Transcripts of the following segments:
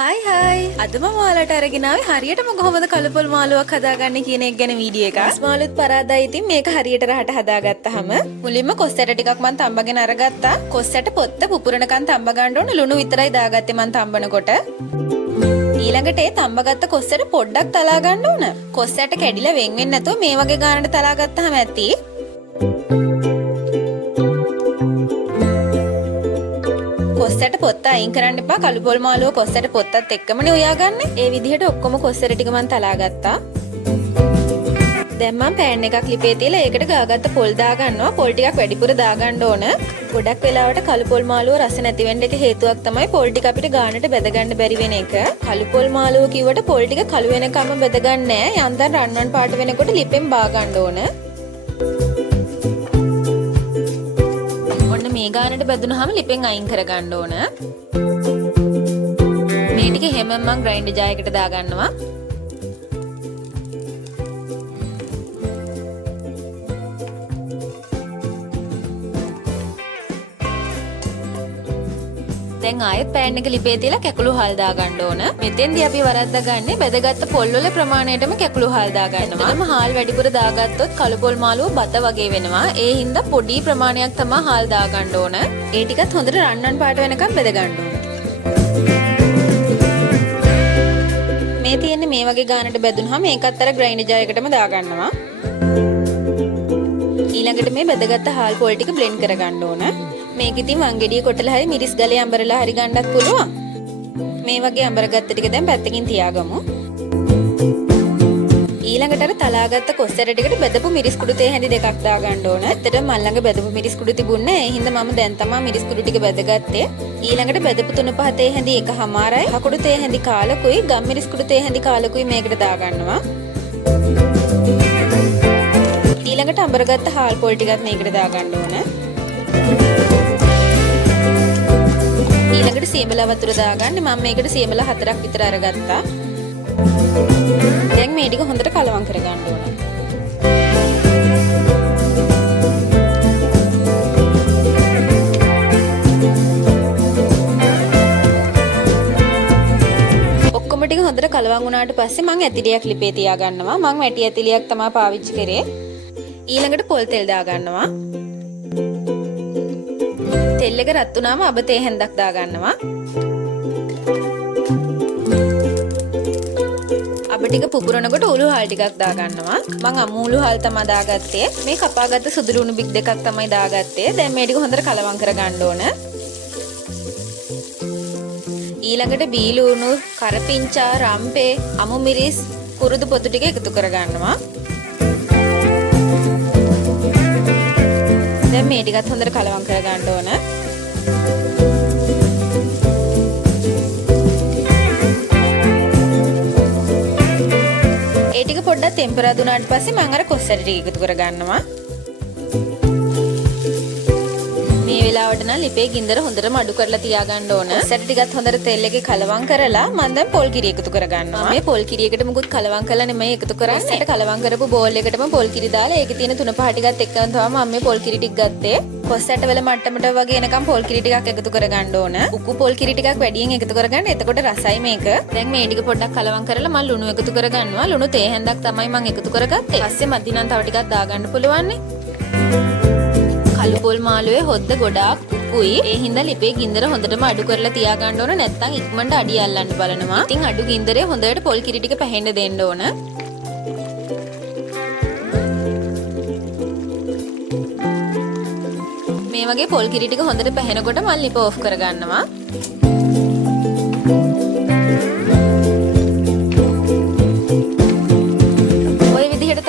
හයි අද මම ඔයාලට අරගෙන ආවේ හරියටම කොහොමද කළුපොල් මාළුවක් හදාගන්නේ කියන එක ගැන වීඩියෝ එකක්. මස් මාළුත් පරාදයි. ඉතින් මේක හරියට රහට හදාගත්තාම මුලින්ම කොස් ඇට ටිකක් මම තඹගෙන අරගත්තා. කොස් ඇට පොත්ත පුපුරනකන් තඹ ගන්න ඕන. ලුණු විතරයි දාගත්තේ මම තඹනකොට. ඊළඟට ඒ තඹගත්ත කොස් ඇට පොඩ්ඩක් තලා ගන්න ඕන. කොස් ඇට කැඩිලා වෙන් වෙන්නේ නැතුව මේ වගේ ගානට තලා ගත්තාම ඇති. කොස්සට පොත්ත අයින් කරන්න එපා. කළුපොල් මාළුව කොස්සට පොත්තත් එක්කමනේ උයාගන්නේ. ඒ විදිහට ඔක්කොම කොස්සට ටික මම තලා ගත්තා. දැන් මම පෑන් එකක් ලිපේ තියලා ඒකට ගාගත්ත පොල් දා ගන්නවා. පොල් ටිකක් වැඩිපුර දා ගන්න ඕන. ගොඩක් වෙලාවට කළුපොල් මාළුව රස නැති වෙන්න එක හේතුවක් තමයි පොල් ටික අපිට ගානට බෙද ගන්න බැරි වෙන එක. කළුපොල් මාළුව කිව්වට පොල් ටික කළු වෙනකම්ම බෙද ගන්න නෑ. යන්තම් රන්වන් පාට වෙනකොට ලිපෙන් බා ගන්න ඕන. මේ ගානට බැදුනහම ලිපෙන් අයින් කරගන්න ඕන. මේ ටික හැමෙන් මම ග්‍රයින්ඩර් ජායකට දාගන්නවා. දැන් ආයෙත් පෑන් එක ලිපේ තියලා කැකුළු හාල් දාගන්න ඕන. මෙතෙන්දී අපි වරද්දාගන්නේ බෙදගත්ත පොල් වල ප්‍රමාණයටම කැකුළු හාල් දාගන්නවා. එතනම හාල් වැඩිපුර දාගත්තොත් කළුපොල් මාළුව බත වගේ වෙනවා. ඒ හින්දා පොඩි ප්‍රමාණයක් තමයි හාල් දාගන්න ඕන. ඒ ටිකත් හොඳට රන්වන් පාට වෙනකම් බෙද ගන්න ඕන. මේ තියෙන්නේ මේ වගේ ගානට බෙදුනහම ඒකත් අර ග්‍රයින්ඩර් ජායකටම දාගන්නවා. ඊළඟට මේ බෙදගත්ත හාල් පොල් ටික බ්ලෙන්ඩ් කරගන්න ඕන. මේක ඉතින් වංගෙඩිය කොටලා හරි මිරිස් ගලේ අඹරලා හරි ගන්නත් පුළුවන්. මේ වගේ අඹරගත්ත ටික දැන් පැත්තකින් තියාගමු. ඊළඟට අර තලාගත්ත කොස් ඇට ටිකට බෙදපු මිරිස් කුඩු තේ හැඳි දෙකක් දාගන්න ඕන. ඇත්තටම මල් ළඟ බෙදපු මිරිස් කුඩු තිබුණේ නැහැ. ඒ හින්දා මම දැන් තමයි මිරිස් කුඩු ටික බෙදගත්තේ. ඊළඟට බෙදපු 3-5 තේ හැඳි එකමාරයි. හකුඩු තේ හැඳි කාලකුයි ගම් මිරිස් කුඩු තේ හැඳි කාලකුයි මේකට දාගන්නවා. ඊළඟට අඹරගත්ත හාල් පොල් ටිකත් මේකට දාගන්න ඕන. ඊළඟට සියඹලා වතුර දාගන්න. මම මේකට සියඹලා 4ක් විතර අරගත්තා. දැන් මේ ටික හොඳට කලවම් කරගන්න ඕන. ඔක්කොම ටික හොඳට කලවම් වුණාට පස්සේ මම ඇතිලියක් ලිපේ තියාගන්නවා. මම වැටි ඇතිලියක් තමයි පාවිච්චි කරේ. ඊළඟට පොල් තෙල් දාගන්නවා. තෙල් එක රත් වුණාම අබ තේ හැන්දක් දාගන්නවා. අබ ටික පුපුරනකොට උළු හාල් ටිකක් දාගන්නවා. මම අමූලු හාල් තමයි දාගත්තේ. මේ කපාගත්ත සුදු ලුණු බික් දෙකක් තමයි දාගත්තේ. දැන් මේ ටික හොඳට කලවම් කරගන්න ඕන. ඊළඟට බීලුණු, කරපිංචා, රම්පේ, අමු මිරිස්, කුරුදු පොතු ටික එකතු කරගන්නවා. දැන් මේ ටිකත් හොඳට කලවම් කරගන්න ඕන. ඒ ටික පොඩ්ඩක් ටෙම්පරා දුනාට පස්සේ මම අර කොස් ඇට ටික එකතු කරගන්නවා. මේ වෙලාවට නම් ලිපේ ගින්දර හොඳටම අඩු කරලා තියාගන්න ඕන. කොස් ඇට ටිකත් හොඳට තෙල් එකේ කලවම් කරලා මම දැන් පොල් කිරි එකතු කරගන්නවා. මේ පොල් කිරි එකට මුකුත් කලවම් කරලා නෙමෙයි එකතු කරන්නේ. ඒකට කලවම් කරපු බෝල් එකටම පොල් කිරි දාලා ඒකේ තියෙන 3-5 ටිකත් එක්කම තමයි මම මේ පොල් කිරි ටික ගත්තේ. කොස් ඇට වල මට්ටමට වගේ එනකම් පොල් කිරි ටිකක් එකතු කරගන්න ඕන. උකු පොල් කිරි ටිකක් වැඩියෙන් එකතු කරගන්න. එතකොට රසයි මේක. දැන් මේ ටික පොඩ්ඩක් කලවම් කරලා මම ලුණු එකතු කරගන්නවා. ලුණු තේ හැන්දක් තමයි මම එකතු කරගත්තේ. පස්සේ මදි නම් තව ටිකක් දාගන්න පුළුවන් නේ. කළුපොල් මාළුවේ හොද්ද ගොඩාක් උකුයි. ඒ හින්දා ලිපේ ගින්දර හොඳටම අඩු කරලා තියාගන්න ඕන. නැත්නම් ඉක්මනට අඩිය අල්ලන්න බලනවා. ඉතින් අඩු ගින්දරේ හොඳට පොල් කිරි ටික පැහෙන්න දෙන්න ඕන. මේ වගේ පොල් කිරි ටික හොඳට පැහෙනකොට මම ලිප ඔෆ් කරගන්නවා.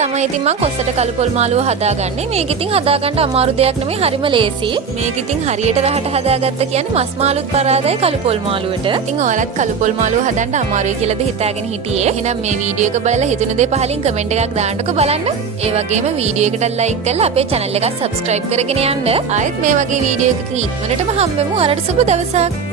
තමයි ඉතින් මම කොස්සට කළුපොල් මාළුව හදාගන්නේ. මේක ඉතින් හදාගන්න අමාරු දෙයක් නෙමෙයි, හරිම ලේසි. මේක ඉතින් හරියට රහට හදාගත්ත කියන්නේ මස් මාළුත් පරාදයි කළුපොල් මාළුවට. ඉතින් ඔයාලත් කළුපොල් මාළුව හදන්න අමාරුයි කියලාද හිතාගෙන හිටියේ? එහෙනම් මේ වීඩියෝ එක බලලා හිතුන දේ පහලින් කමෙන්ට් එකක් දාන්නකෝ බලන්න. ඒ වගේම වීඩියෝ එකට ලයික් කරලා අපේ channel එක subscribe කරගෙන යන්න. ආයෙත් මේ වගේ වීඩියෝ එකකින් ඉක්මනටම හම්බෙමු. ඔයාලට සුබ දවසක්.